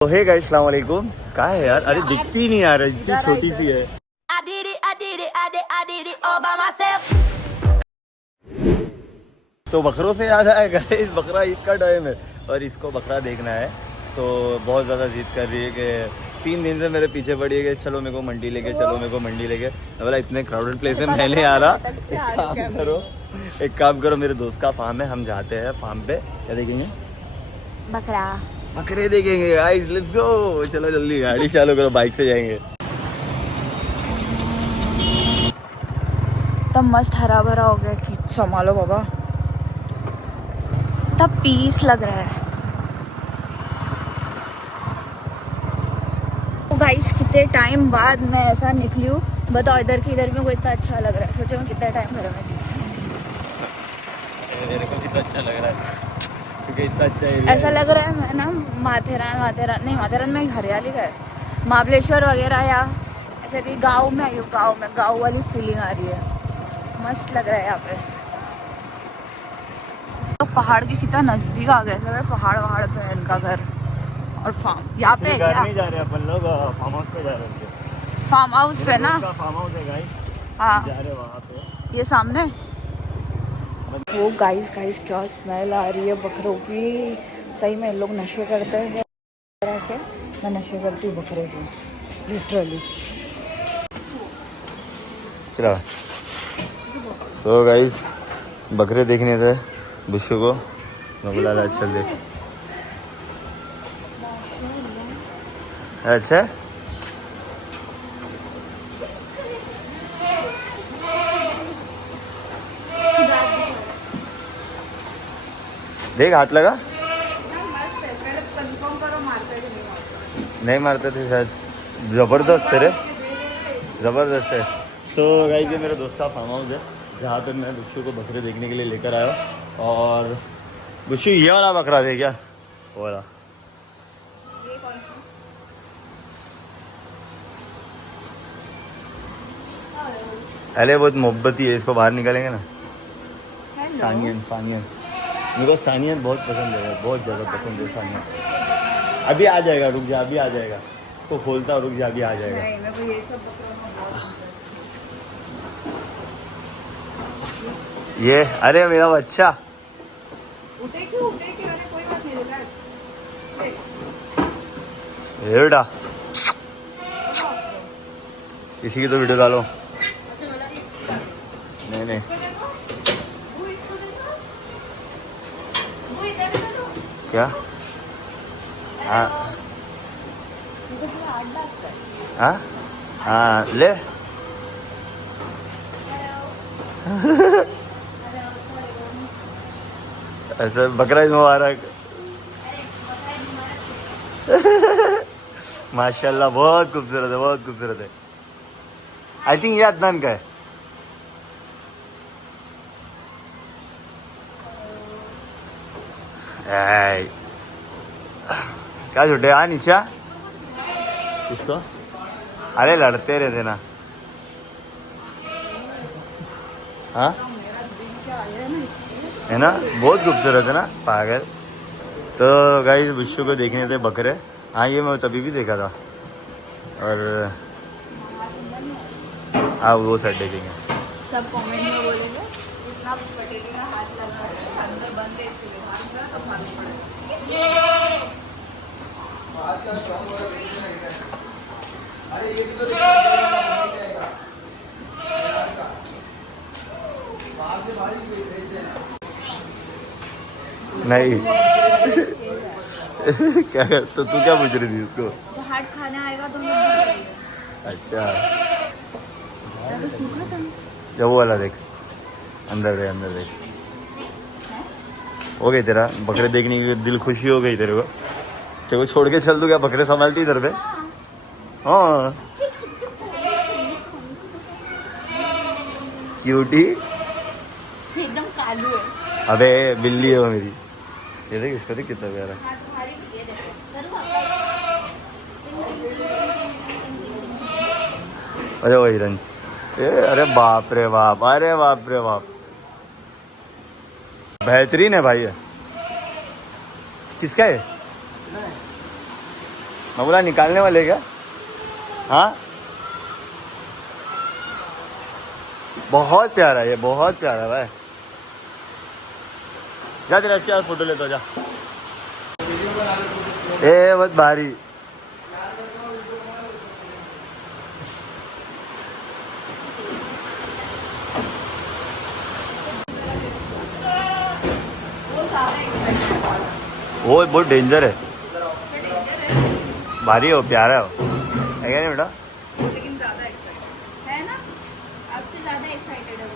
तो hey guys अस्सलाम वालेकुम। कहाँ है यार? अरे दिखती ही नहीं यार, इतनी छोटी सी है। तो बकरों से याद आया गाइस, बकरा ईद का टाइम है और इसको बकरा देखना है। तो बहुत ज़्यादा जिद कर रही है कि 3 दिन से मेरे पीछे पड़ी है कि चलो मेरे को मंडी लेके चलो, मेरे को मंडी लेके। बोला इतने क्राउडेड प्लेस में मैं नहीं आ रहा, एक काम करो, मेरे दोस्त का फार्म है, हम जाते हैं फार्म पे। क्या देखेंगे? बकरा। बकरे देखेंगे गाइस, लेट्स गो। चलो जल्दी गाड़ी चालू करो, बाइक से जाएंगे। तब मस्त हरा भरा हो गया कि संभालो बाबा, तब पीस लग रहा है। तो गाइस कितने टाइम बाद मैं ऐसा निकली हूँ, बताओ इधर की इधर में को इतना अच्छा लग रहा है। सोचो मैं कितना टाइम घर में थी। मेरे को कितना अच्छा लग रहा है क्योंकि इतना अच्छा एरिया ऐसा लग रहा है मैं ना माथेरान में हरियाली का है, महाबलेश्वर वगैरह, या ऐसे कि गाँव में आई हूँ। गाँव वाली फीलिंग आ रही है, मस्त लग रहा है यहाँ पे। तो पहाड़ के कितना नजदीक आ गए सर, पहाड़ पे है इनका घर और फार्म यहाँ पे है क्या? नहीं जा रहे अपन लोग, फार्म हाउस पे जा रहे हैं। फार्म हाउस पे ना? फार्म हाउस है गाइस, हाँ जा रहे हैं वहाँ पे। ये सामने। वो गाइस क्या स्मेल आ रही है बकरों की। सही में लोग नशे करते हैं के, मैं नशे करती हूँ बकरे की, लिटरली। चलो सो गाइस, बकरे देखने थे बुशु को, मैं बोला चल देख। अच्छा देख, हाथ लगा। नहीं मारते थे शायद, जबरदस्त है रे, जबरदस्त है। सो गाइस ये मेरे दोस्त का फार्म हाउस है जहाँ पे मैं बुशु को बकरे देखने के लिए लेकर आया। और बुशु ये वाला बकरा दे क्या? वो वाला। अरे बहुत मोहब्बती है, इसको बाहर निकालेंगे ना। सानियन मेरे को सानियन बहुत पसंद है, बहुत ज़्यादा पसंद है सानियन। अभी आ जाएगा, रुक जा, अभी आ जाएगा। इसको खोलता, रुक जा, अभी आ जाएगा। नहीं, मेरे को ये सब बकरों में बहुत ये अरे मेरा बच्चा उठे क्यों, अरे कोई बात नहीं, रिलैक्स। ये बेटा, इसी की तो वीडियो डालो। नहीं क्या? हाँ हाँ हाँ ले। ऐसा बकरा ईद मुबारक। माशाल्लाह बहुत खूबसूरत है, बहुत खूबसूरत है। आई थिंक ये अदनान का है। क्या छोटे आ नीचे इसको, अरे लड़ते रहते ना। हाँ है ना, बहुत खूबसूरत है ना, पागल। तो गाइस बुशु को देखने थे बकरे। हाँ ये मैं तभी भी देखा था। और हाँ वो साइड देखेंगे। सब कमेंट में बोलेंगे इतना पटेटी का हाथ लगा है, अंदर बंद है, इसके लिए बाहर निकला तब मालूम पड़ेगा। नहीं। क्या कर, तो तू क्या पूछ रही थी उसको? तो हाथ खाने आएगा तो मैं अच्छा तो सूखा था। जब वो वाला देख, अंदर देख। हो गई तेरा बकरे देखने की दिल, खुशी हो गई तेरे को? तेरे को छोड़ के चल दूँ क्या? बकरे संभालती इधर पे। हाँ क्यूटी, एकदम कालू है। अबे बिल्ली है वो मेरी। ये देख इसका, देख कितना प्यारा है। अरे वो हिरन, अरे बाप रे बाप, अरे बाप रे बाप, बेहतरीन है भाई। है किसका है? मैं बोला निकालने वाले क्या? हाँ बहुत प्यारा है ये, बहुत प्यारा है भाई। जा तेरा इसके फोटो लेता जा। ए बहुत भारी। वो बहुत डेंजर है, भारी हो, प्यारा हो, है क्या नहीं बेटा? वो लेकिन ज़्यादा एक्साइटेड है ना, आपसे ज़्यादा एक्साइटेड है वो।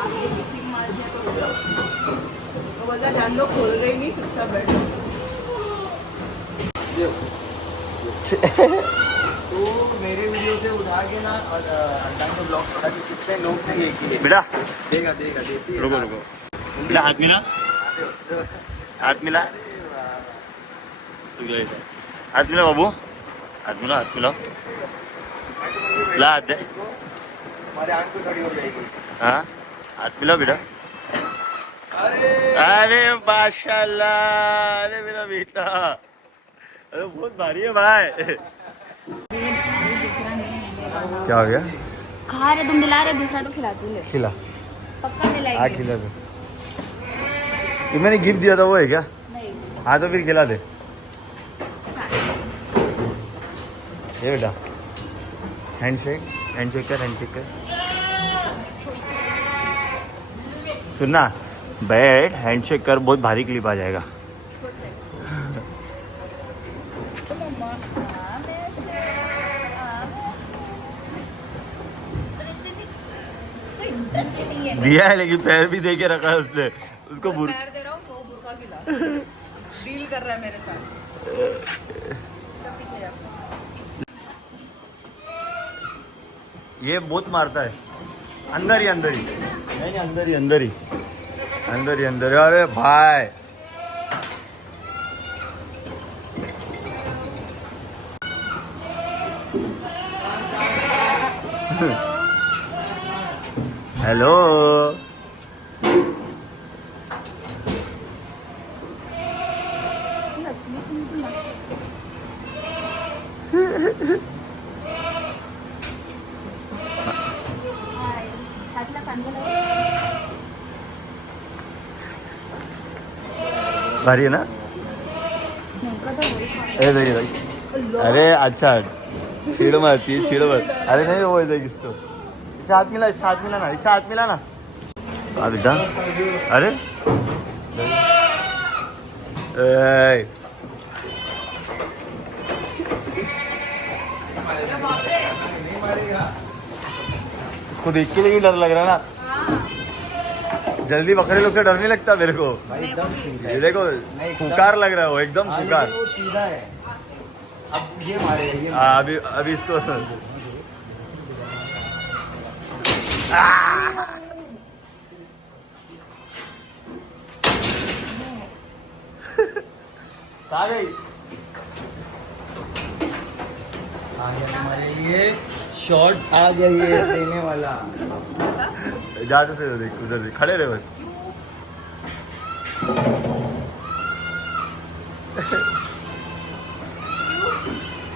आपने किसी को मार दिया तो बोलता जान दो, खोल रही नहीं, चुपचाप बैठो। तो मेरे वीडियो से उठा के ना और अल्लाह के ब्लॉग उठा के कितने लोग ने ये किए। बेटा देगा देगा देती है। रुको रुको बेटा, हाथ मिला, हाथ मिला, हाथ मिला बाबू, हाथ मिला, हाथ मिलाओ, ला हाथ दे। हमारे आंख पे खड़ी हो जाएगी। हाँ हाथ मिलाओ बेटा। अरे अरे माशाल्लाह, अरे मेरा बेटा, अरे बहुत भारी है भाई। क्या हो गया? खा रहे तुम, दिला रहे, दूसरा तो खिला दूंगे, खिला, पक्का हाँ दिलाएंगे। खिला दे। ये मैंने गिफ्ट दिया था वो है क्या? नहीं, हाँ तो फिर खिला दे। ये बेटा हैंडशेक, हैंडशेक कर, हैंडशेक कर। सुनना, बैठ, हैंडशेक कर, बहुत भारी क्लिप आ जाएगा। दिया है लेकिन पैर भी दे के रखा है उसने, उसको बुर पैर दे रहा हूँ, वो बुर्का खिला। डील कर रहा है मेरे साथ। पीछे जा। ये बहुत मारता है, अंदर ही, अंदर ही, नहीं अंदर ही, अंदर ही, अंदर ही, अंदर। अरे भाई हेलो, भारी है ना? अरे नहीं भाई, अरे अच्छा, छीड़ मारती है, छीड़ मार। अरे नहीं वो देख इसको, इसे हाथ मिला, इसे हाथ मिला ना, इसे हाथ मिला ना। हाँ बेटा, अरे ए, नहीं मारेगा। इसको देख के लेकिन डर लग रहा ना। जल्दी बकरे लोग से डर नहीं लगता मेरे को। भाई एकदम सीधा ये देखो पुकार लग रहा है वो, एकदम है। पुकार। वो सीधा है। अब ये मारेगा, ये अभी अभी इसको आ गई। हमारे लिए शॉट आ गया ये देने वाला। जाते से देख, उधर देख, खड़े रहे बस।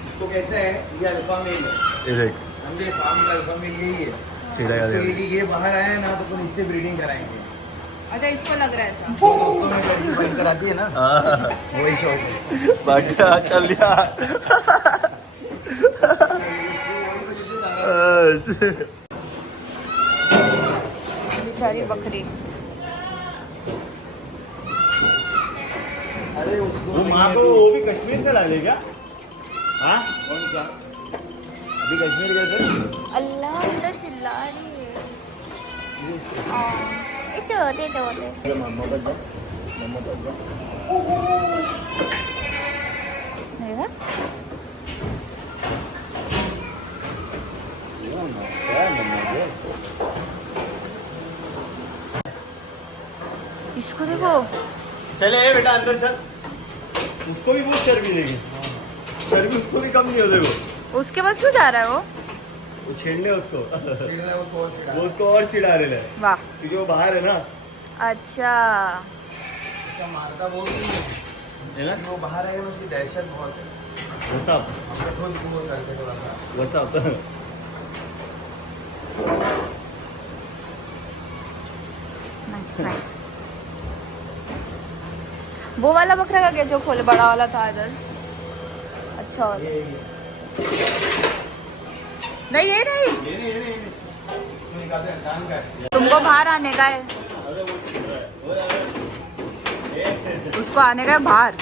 इसको कैसे है, ये अल्फा मेल है। ये देख, समझे, फार्म का अल्फा मेल यही है। सीधा कर इसको दिया। ये बाहर आया ना तो फिर इससे ब्रीडिंग कराएंगे। अच्छा, इसको लग रहा है ऐसा। जो दोस्तों में लड़की बंद कराती है ना, हाँ, वही शॉट है। बाकी चल दिया। बेचारी बकरी। अरे उसको वो माँ को वो भी कश्मीर से ला ले क्या? हाँ कौन सा? अभी कश्मीर गए थे। अल्लाह, तो चिल्ला रही है। इतो दे दो दे। मम्मा बच जाओ, मम्मा बच जाओ। देखा? क्या मम्मा ये? इसको देखो। चले बेटा अंदर चल, उसको भी बहुत चर्बी देगी, चर्बी उसको भी कम नहीं हो। देखो उसके पास क्यों जा रहा है वो? वो छेड़ने उसको, चिढ़ रहा है, उसको और चिढ़ा। वो उसको और चिढ़ा रहे हैं वाह, क्योंकि वो बाहर है ना। अच्छा। अच्छा मारता वो नहीं है। है ना? वो बाहर आएगा ना, उसकी दहशत बहुत है। What's up? अपने खुद को वो करते थोड़ा सा। What's up? Nice nice. वो वाला बकरा का क्या जो खोले बड़ा वाला था इधर? अच्छा वाला। नहीं ये नहीं, इसको निकालते हैं, काम का है। तुमको बाहर आने का है, उसको आने का है बाहर।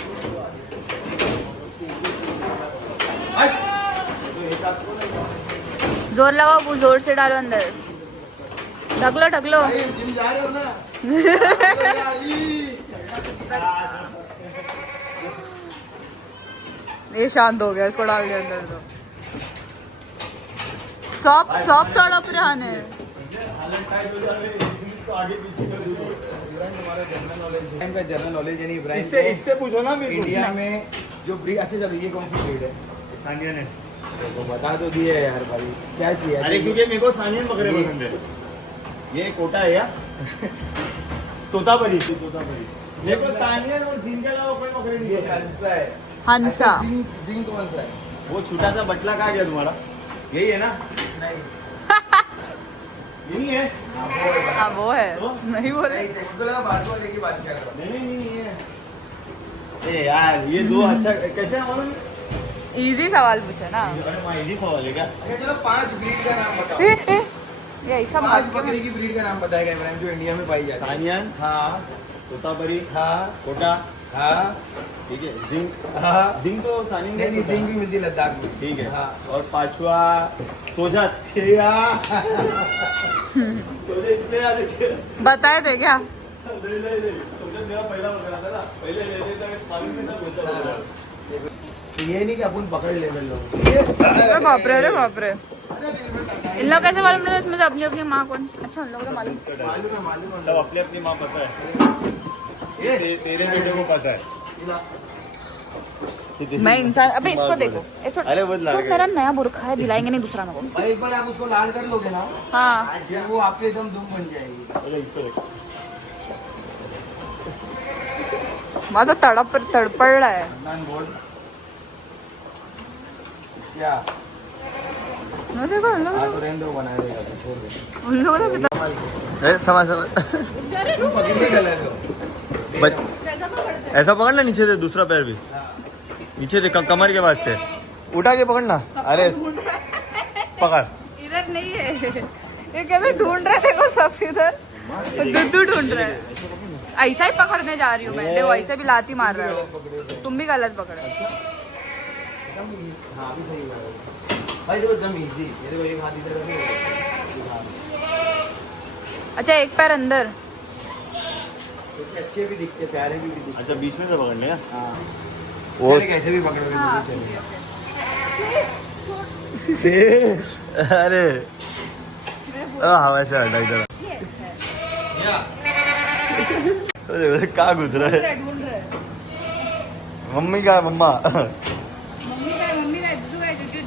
जोर लगाओ, वो जोर से डालो अंदर, ढकलो ढकलो। भाई, जिम जा रहे हो ना? ये शांत हो गया, इसको डाल दिया अंदर। तो सॉफ्ट सॉफ्ट तड़प रहा ने। इब्राहिम का जनरल नॉलेज है नहीं। इब्राहिम इससे को इससे पूछो ना मेरे को। इंडिया में जो ब्रीड, अच्छा चलो ये कौन सी ब्रीड है? सानियन है। वो बता तो दिए यार भाई, क्या चाहिए? अरे क्योंकि मेरे को सानियन बकरे पसंद है। ये कोटा है या तोतापरी। मेरे को सानियन और जिंक के अलावा कोई बकरे नहीं ये पसंद। हंसा है। हंसा। अच्छा, जिंक कौन सा है? वो छोटा सा बटला कहाँ गया तुम्हारा? यही है ना? नहीं, ये नहीं है? हाँ वो है, नहीं बोले। नहीं, से मुझे लगा बाजू वाले की बात कर रहा हूँ। नहीं है। ए यार ये दो अच्छा कैसे है मालूम? इजी सवाल पूछे ना। अरे माँ इजी सवाल है क्या? अच्छा चलो 5 ब्रीड का नाम बताओ। ये ऐसा 5 बात बकरी की ब्रीड का नाम बताएगा इब्राहिम जो इंडिया में पाई जाती है। सानियन, हाँ तोतापरी, हाँ कोटा, हाँ ठीक है, जिंक। हाँ। जिंक तो सानियन नहीं नहीं, होता है। जिंक भी मिलती है लद्दाख में। ठीक है। हाँ। और पांचवा सोजत। या। सोजत इतने याद है? बताए थे क्या? नहीं, सोजत मेरा पहला बकरा था ना, पहले ले लेता मैं मालूम नहीं था कौन सा बकरा है। ये नहीं कि अपन पकड़ लेवल लोग। अरे बाप रे, अरे बाप रे। इन लोग कैसे मालूम नहीं था इसमें से अपनी अपनी माँ कौन सी? अच्छा उन लोगों को मालूम। मालूम है। सब अपनी अपनी माँ पता है। ये तेरे बेटे को पता है। मैं इंसान, अबे इसको देखो, ये छोड़ अरे वो लड़ छोड़, गए। मेरा नया बुरखा है, दिलाएंगे नहीं दूसरा मेरे को। भाई एक बार आप उसको लाड कर लोगे ना, हाँ फिर वो आपके एकदम दुम बन जाएगी। अरे इसको देखो। वहाँ तो तड़पड़ रहा है। नान बोल क्या? ना देखो उन हाँ लोगों तो रहने दो, बना देगा तो छोड़ दे। उन लोगों को कितना ए समझ तू पकड़ के गलत हो। बच ऐसा पकड़ना नीचे से, दूसरा पैर भी नीचे से, कमर के बाद से उठा के पकड़ना। अरे पकड़। इधर नहीं है, ये कैसे ढूंढ रहे थे को सब इधर, दुद्धू ढूंढ रहे हैं। ऐसा ही पकड़ने जा रही हूँ मैं, देखो ऐसे भी लाती मार रहे हो, तुम भी गलत पकड़े। हाँ भी सही बात है भाई, देखो एकदम इजी। ये देखो एक हाथ इधर रखे, एक हाथ। अच्छा एक पैर अंदर। उससे अच्छे भी दिखते, प्यारे भी दिखते। अच्छा बीच में से पकड़ने का। हाँ वो चले कैसे भी पकड़ोगे हाँ, चलिए। अरे हवा से हटा इधर। या अरे कहाँ घुस रहा है? ढूंढ रहे मम्मी का मम्मा। मम्मी का दुदू है, दुदू।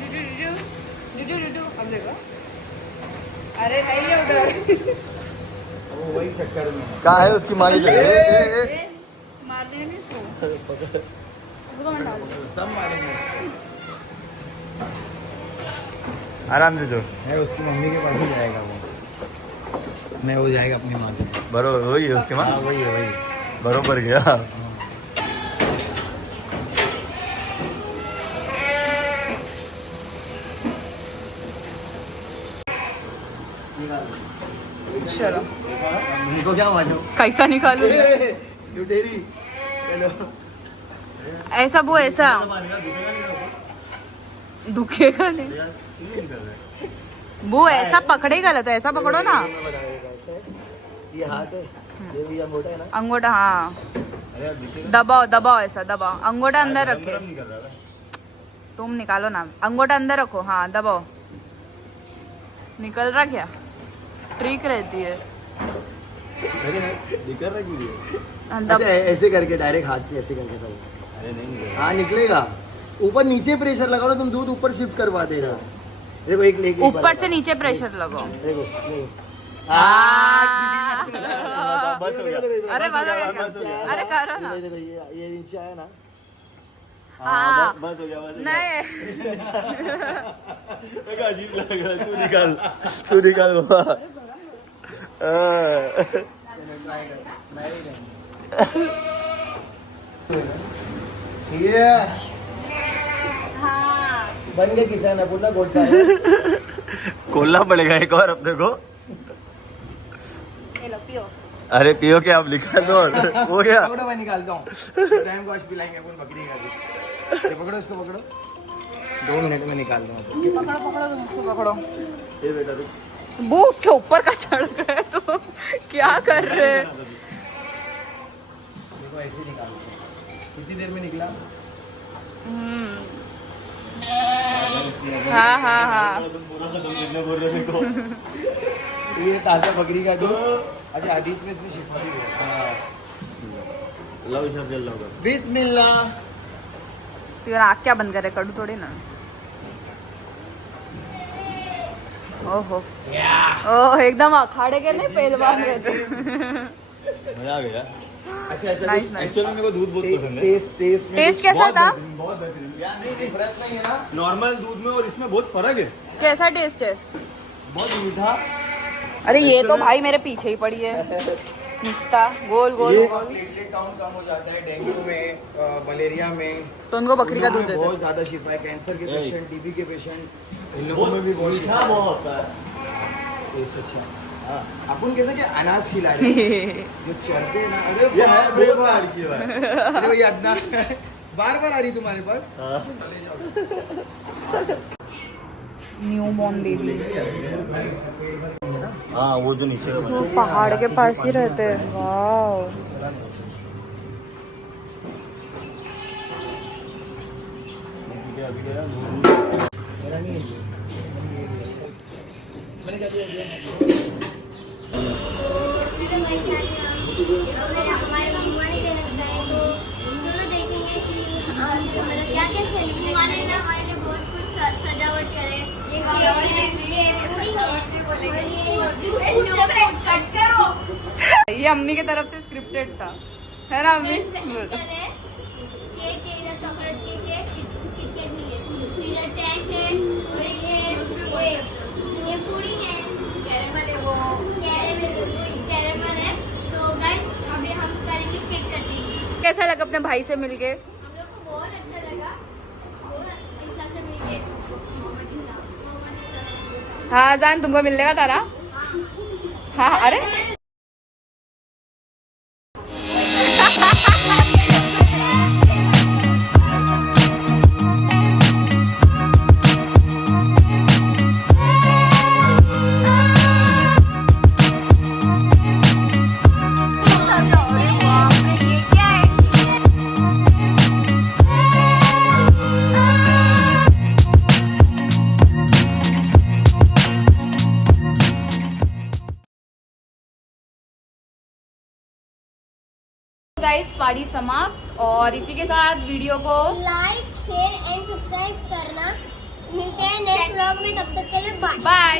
अब देखो, अरे नहीं है उधर। वो वही चक्कर में है। कहाँ है उसकी माँ की जगह? मार देंगे नहीं इसको, उसको मत डालो। सब मारेंगे उसको। आराम से जो है उसकी मम्मी के पास ही जाएगा वो, मैं वो जाएगा अपनी माँ के पास। बरोबर वही है उसके माँ। हाँ वही है वही। बरोबर गया। चलो इनको क्या मालूम? कैसा निकालू? लुटेरी चलो। ऐसा वो ऐसा दुखेगा नहीं, वो ऐसा पकड़े गलत है, ऐसा पकड़ो ना। मैं बता देगा ऐसे। ये हाथ है, ये भी ये मोटा है ना। अंगूठा, हाँ दबाओ दबाओ, ऐसा दबाओ, अंगूठा अंदर रखे। तुम निकालो ना, अंगूठा अंदर रखो, हाँ दबाओ। निकल रहा क्या? ट्रिक रहती है। दिक्कत रखी हाँ, अच्छा ऐसे करके डायरेक्ट हाथ से ऐसे करके करो। अरे नहीं हाँ निकलेगा। ऊपर नीचे प्रेशर लगाओ ना, तुम दूध ऊपर शिफ्ट करवा दे रहे हो। देखो एक लेके ऊपर से नीचे प्रेशर लगाओ। देखो देखो। बस हो गया। अरे मजा क्या? अरे करो ना। ये नीचे आया ना, हाँ बस हो गया बस हो गया। नहीं मेरे को अजीब लग रहा है, तू निकाल बाबा। ट्राई कर, मैं ही नहीं। ये हाँ बन गए किसान अपना गोल्ड साहब। खोलना पड़ेगा एक और अपने को। ये लो पियो। अरे पियो के आप लिखा दो हो गया। पकड़ो मैं निकालता हूँ। टाइम गोश पिलाएंगे अपन बकरी का भी। ये पकड़ो इसको पकड़ो। 2 मिनट में निकाल दूँ। पकड़ो पकड़ो तुम इसको पकड़ो। ये बेटा रुक। वो उसके ऊपर का चढ़ गए तो क्या कर रहे हैं? देखो ऐसे ही निकालते हैं। कितनी देर में निकला? हाँ हाँ हाँ पूरा खत्म करने बोल रहे मेरे को। ये ताजा बकरी का दूध। अच्छा हदीस में इसमें शिफा भी है। लो शब जल लो। बिस्मिल्लाह। तो यार आँख क्या बंद करे, कड़ू थोड़ी ना। ओहो ओह एकदम अखाड़े के नहीं पहलवान रहे थे। मजा आ गया। अच्छा अच्छा नाइस नाइस। एक्चुअली मेरे को दूध बहुत पसंद है। टेस्ट टेस्ट कैसा था? बहुत बेहतरीन। यार नहीं नहीं, फर्क नहीं है ना। नॉर्मल दूध में और इसमें बहुत फर्क है। कैसा टेस्ट है? बहुत मीठा। अरे ये तो भाई मेरे पीछे ही पड़ी है। निस्ता गोल गोल ये गोल। प्लेटलेट काउंट कम हो जाता है डेंगू में, मलेरिया में। तो उनको बकरी का दूध देते बहुत हैं। ज्यादा शिफा है। कैंसर के पेशेंट, टीबी के पेशेंट, इन लोगों में भी बहुत मीठा शिफा है। बहुत होता है। टेस्ट अच्छा है। हाँ, अपन कैसे कि अनाज खिला रहे हैं जो चरते हैं ना। अरे ये है बाप रे बहुत बाप। लड़की है। अरे भैया अदना बार बार आ रही तुम्हारे पास। New born baby. हाँ वो जो नीचे का वो पहाड़ के पास ही रहते हैं। वाह मेरा नहीं है। मैंने क्या दिया? अगर हमारे मुंहवानी के लगता है तो चलो देखेंगे कि मतलब क्या क्या मुंहवानी ने हमारे लिए बहुत कुछ सजावट करे। ये पुडिंग है और ये जूस कट करो। ये अम्मी की तरफ से स्क्रिप्टेड था, है ना अम्मी? केक है इधर, चॉकलेट केक है, किटकैट नहीं है, इधर टैंक है और ये पुडिंग है, कैरेमल है, वो कैरेमल है। तो गाइस अभी हम करेंगे केक कटिंग। कैसा लगा अपने भाई से मिलके? हम लोग को बहुत अच्छा लगा, बहुत इंसान से मिलके। हाँ जान तुमको मिलने का तारा। हाँ अरे गाइस पार्टी समाप्त और इसी के साथ वीडियो को लाइक शेयर एंड सब्सक्राइब करना। मिलते हैं नेक्स्ट व्लॉग में, तब तक के लिए बाय। बाय।